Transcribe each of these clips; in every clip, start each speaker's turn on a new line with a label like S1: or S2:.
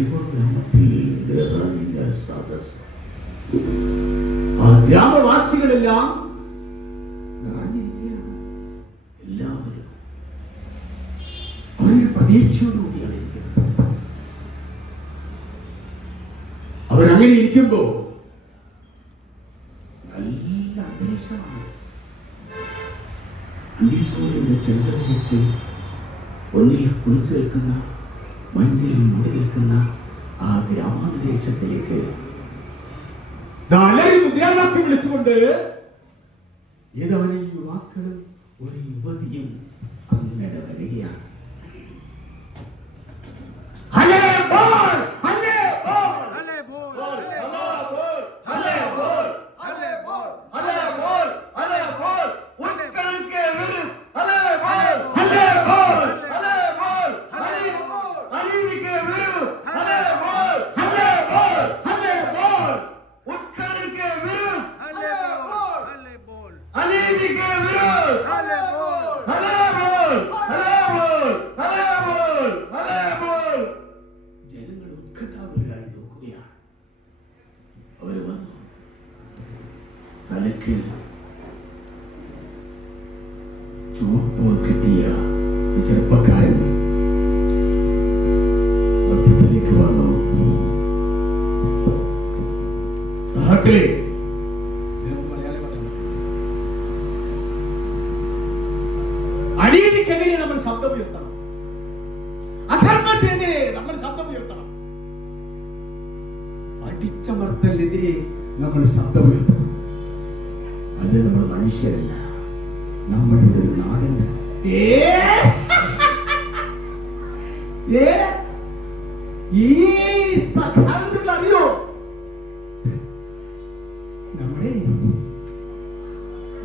S1: എരിവൂർ ഗ്രാമത്തിൽ നിറഞ്ഞ സദസ് ആ ഗ്രാമവാസികളെല്ലാം നിറഞ്ഞിരിക്കുകയാണ് എല്ലാവരും അവരൊരു പ്രതീക്ഷയോടുകൂടിയാണ് ഇരിക്കുന്നത്. അവരങ്ങനെ ഇരിക്കുമ്പോ നല്ല അന്തരീക്ഷമാണ്. അന്തിസൂര്യന്റെ ചെന്തലയിട്ട് ഒന്നിൽ കുളിച്ചു നിൽക്കുന്ന മഞ്ഞ വളരെ മുദ്രാവാക്യം വിളിച്ചുകൊണ്ട് ഏതാണ് യുവാക്കളും ഒരു യുവതിയും അങ്ങനെ വരികയാണ്. തലയ്ക്ക് ചുവപ്പ് കിട്ടിയ ചെറുപ്പക്കാരൻ മധ്യത്തിലേക്ക് വന്നു സഹാക്കളെ അനീതിക്കെതിരെ നമ്മൾ ശബ്ദം ഉയർത്തണം? അധർമ്മത്തിനെതിരെ നമ്മൾ ശബ്ദം ഉയർത്തണം. അടിച്ചമർത്തലിനെതിരെ നമ്മൾ ശബ്ദം ഉയർത്തണം. അത് നമ്മൾ മനുഷ്യരല്ല. നമ്മളുടെ ഒരു നാടുണ്ട്? ഈ സഖാവിനെ അറിയോ? നമ്മുടെ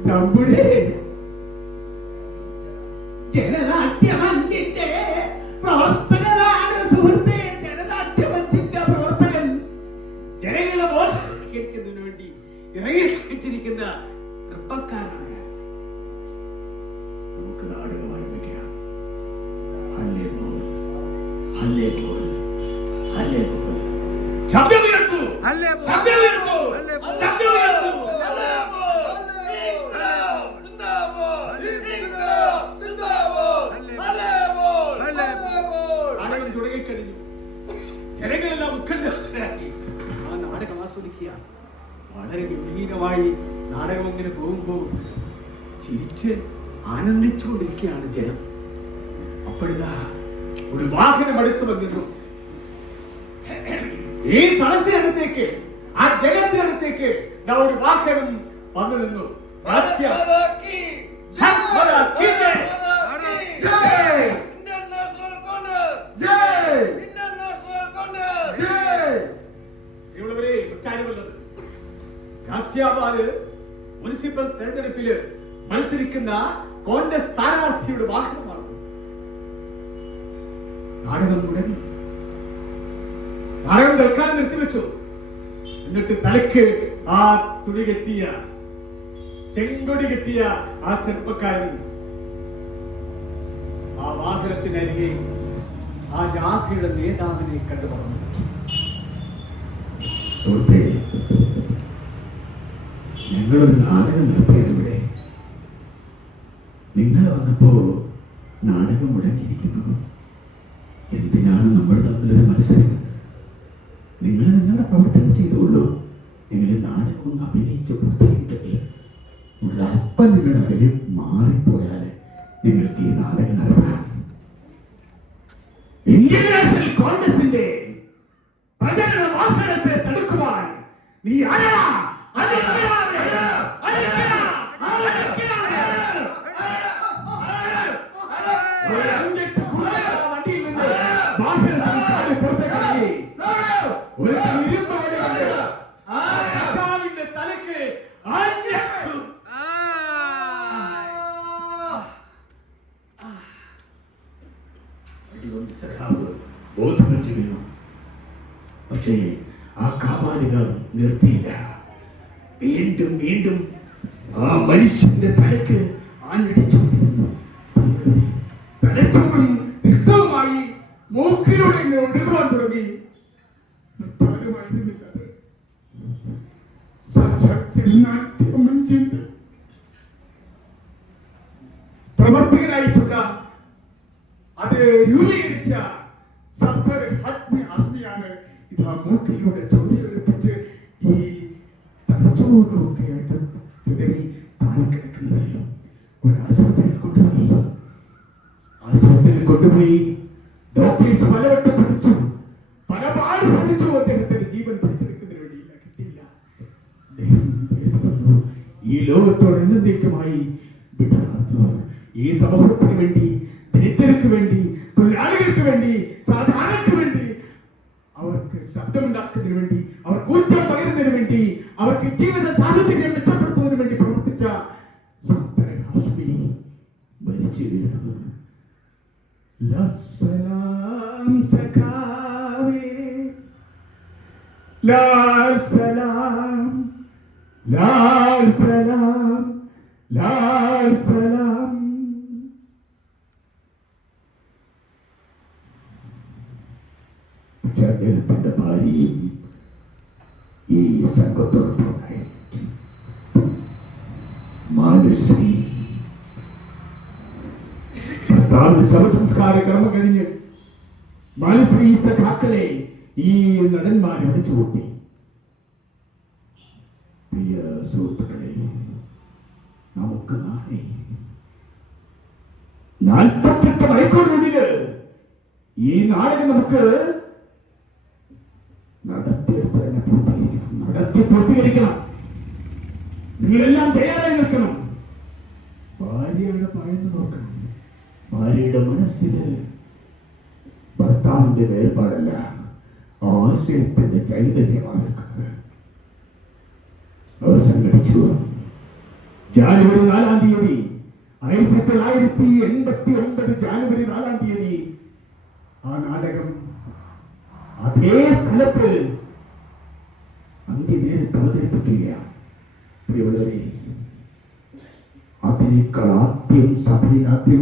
S1: നമ്മുടെ ജനനാട്യമഞ്ചിന്റെ ചെറുപ്പക്കാരനാണ് ഞാൻ. നമുക്ക് നാടകം ആരംഭിക്കാം അല്ലേ ബോൾ അല്ലേ ബോൾ അല്ലേ ശബ്ദമുയർത്തൂ ഇങ്ങനെ പോകുമ്പോൾ ചിരിച്ച് ആനന്ദിച്ചുകൊണ്ടിരിക്കുകയാണ് ജനം. അപ്പോഴിതാ ഒരു വാഹനം അടുത്ത് വന്നിരുന്നു. ഈ സദസ്സിനടുത്തേക്ക് ആ ജനത്തിനടുത്തേക്ക് ഒരു വാഹനം വന്നു നിന്നു മുനിസിപ്പൽ തെരഞ്ഞെടുപ്പിൽ മത്സരിക്കുന്ന കോൺഗ്രസ് സ്ഥാനാർത്ഥിയുടെ വാഹനമാണ് നാടകം തുടങ്ങി. നാടകം തൽക്കാലം നിർത്തിവെച്ചു. എന്നിട്ട് തലക്ക് ആ തുണി കെട്ടിയ ചെങ്കൊടി കെട്ടിയ ആ ചെറുപ്പക്കാരൻ ആ വാഹനത്തിനരികെ ആ ജാഥയുടെ നേതാവിനെ കണ്ടു പറഞ്ഞു. ഞങ്ങളൊരു നാടകം നിർത്തിയതിവിടെ നിങ്ങൾ വന്നപ്പോ നാടകം മുടങ്ങിയിരിക്കുന്നു എന്തിനാണ് നമ്മൾ തമ്മിലൊരു മത്സരം? നിങ്ങൾ നിങ്ങളുടെ പ്രവർത്തനം ചെയ്തുള്ളൂ നിങ്ങൾ നാടകം അഭിനയിച്ച് പൂർത്തീകരിക്കട്ടെ ഒരല്പം നിങ്ങളുടെ അതിൽ മാറിപ്പോയാൽ നിങ്ങൾക്ക് ഈ നാടകം നടത്താം. ഇന്ത്യൻ നാഷണൽ കോൺഗ്രസിന്റെ പ്രചരണ വാഹനത്തെ തടുക്കുവാൻ നീ ആരാ? അത് ആരാ? അത് ആരാ? അത് ആരാ? ഒരു അഞ്ചെട്ട് പിള്ളേർ ആ വണ്ടിയിൽ നിന്ന് വാഹനത്തിൽ ചാടി പുറത്തേക്ക് ഇറങ്ങി. വീണ്ടും വീണ്ടും ആ മനുഷ്യന്റെ പഴക്ക് ആഞ്ഞടിച്ചുകൊണ്ടിരുന്നു മൂക്കിലൂടെ ഒഴുകുവാൻ തുടങ്ങി. പ്രവർത്തകനായിട്ടുള്ള അത് രൂപീകരിച്ച സർക്കാർ ആത്മീയാണ് ഇതാ മൂക്കിലൂടെ തലച്ചോറിലൊക്കെ ആയിട്ട് ചിതറി താഴെ കിടക്കുന്നത് ഒരു ആശുപത്രിയിൽ കൊണ്ടുപോയി. ആശുപത്രിയിൽ കൊണ്ടുപോയി. ഡോക്ടേഴ്സ് പലവട്ടം ശ്രമിച്ചു. പലപാട് ശ്രമിച്ചു. അദ്ദേഹത്തിന്റെ ജീവൻ പിടിച്ചെടുക്കുന്നതിന് വേണ്ടിയില്ല. കിട്ടിയില്ല. ഈ ലോകത്തോട് എന്നേക്കുമായി വിടർന്നു ഈ സമൂഹത്തിന് വേണ്ടി ദരിദ്രർക്ക് വേണ്ടി തൊഴിലാളികൾക്ക് വേണ്ടി സാധാരണക്ക് വീണു ലസ്സലാം സഖാവേ. ലാൽ സലാം ലാൽ സലാം ലാൽ സലാം പക്ഷെ അദ്ദേഹത്തിന്റെ ഭാര്യയും ഈ സംഘത്തോടൊപ്പമായി മാനുശ്രീ ഭർത്താവിന്റെ ശവസംസ്കാര ക്രമം കഴിഞ്ഞ് ബാലശ്രീ സഖാക്കളെ ഈ നടന്മാർ വിളിച്ചു കൂട്ടി പ്രിയ സുഹൃത്തുക്കളെ നമുക്ക് നാളെ നാൽപ്പത്തെട്ട് മണിക്കൂറിനുള്ളിൽ ഈ നാടകം നമുക്ക് നടത്തിയെടുത്ത് തന്നെ പൂർത്തീകരിക്കണം. നടത്തി പൂർത്തീകരിക്കണം. നിങ്ങളെല്ലാം തയ്യാറായി നിൽക്കണം. ഭാര്യയുടെ പറയുന്നത് നോക്കണം ഭാര്യയുടെ മനസ്സിൽ. ഭർത്താവിന്റെ വേർപാടല്ല ആശയത്തിന്റെ ചൈതന്യമാണ് അവർ സംഘടിച്ചു. ജാനുവരി നാലാം തീയതി ആയിരത്തി തൊള്ളായിരത്തി എൺപത്തി ഒമ്പത് ജാനുവരി നാലാം തീയതി ആ നാടകം അതേ സ്ഥലത്ത് അന്ത്യനേരത്ത് അവതരിപ്പിക്കുകയാണ്. പ്രിയമുള്ളവരെ അതിനേക്കാൾ ആദ്യം സഭയിൽ ആദ്യം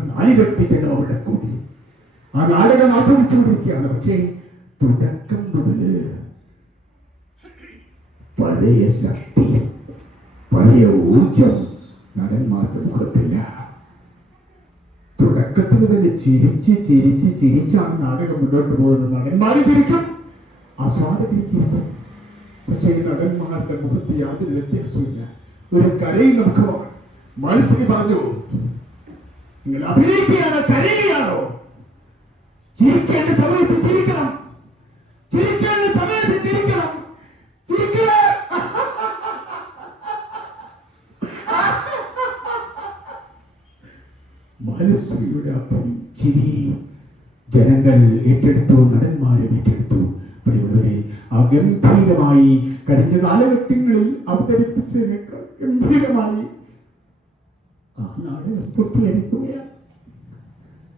S1: ഉണ്ടായിരുന്നതിനേക്കാൾ വ്യക്തി ജനം അവിടെ കൂടി. ആ നാടകം ആസ്വദിച്ചുകൊണ്ടിരിക്കുകയാണ്. പക്ഷേ തുടക്കം മുതൽ പഴയ ശക്തി പഴയ ഊർജം നടന്മാർക്ക് മുഖത്തില്ല. തുടക്കത്തിൽ തന്നെ ചിരിച്ച് ചിരിച്ച് ചിരിച്ചാണ് നാടകം മുന്നോട്ട് പോകുന്നത്. നടന്മാർ ചിരിക്കും ആസ്വാദകർ ചിരിക്കും. പക്ഷേ നടന്മാരുടെ മുഖത്ത് യാതൊരു വ്യത്യാസമില്ല ഒരു കരയിൽ മുഖമാണ് മനസ്സിന് പറഞ്ഞു നിങ്ങൾ അഭിനയിക്കുകയാണോ കരയുകയാണോ? ചിരിക്കേണ്ട സമയത്ത് ചിരിക്കണം. ചിരിക്കേണ്ട സമയത്ത് ചിരിക്കണം. ചിരിക്കുക. അപ്പം ചിരി. ജനങ്ങൾ ഏറ്റെടുത്തു നടന്മാരെ ഏറ്റെടുത്തു. പ്രിയമുള്ളവരെ ആ ഗംഭീരമായി കഴിഞ്ഞ കാലഘട്ടങ്ങളിൽ അവതരിപ്പിച്ചതിനേക്കാൾ ഗംഭീരമായി ആ പൂർത്തീകരിക്കുകയാണ്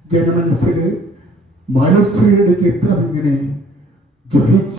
S1: ജനമനസ്സിൽ മനസ്സിയുടെ ചിത്രം ഇങ്ങനെ ജ്വലിച്ചു